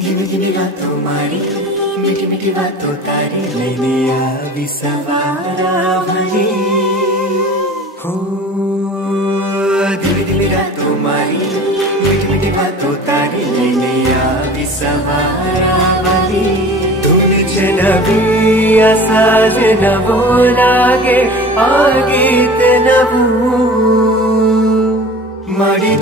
धीमी धीमी बातों मारी, मीठी मीठी बातों तारी, लैने आवी सवारा भली हो। धीमी धीमी बातों मारी, मीठी मीठी बातों तारी, लैने आवी सवारा भली। तुमी छे नवी आसाज नवो लागे, आ गीत नवू मळी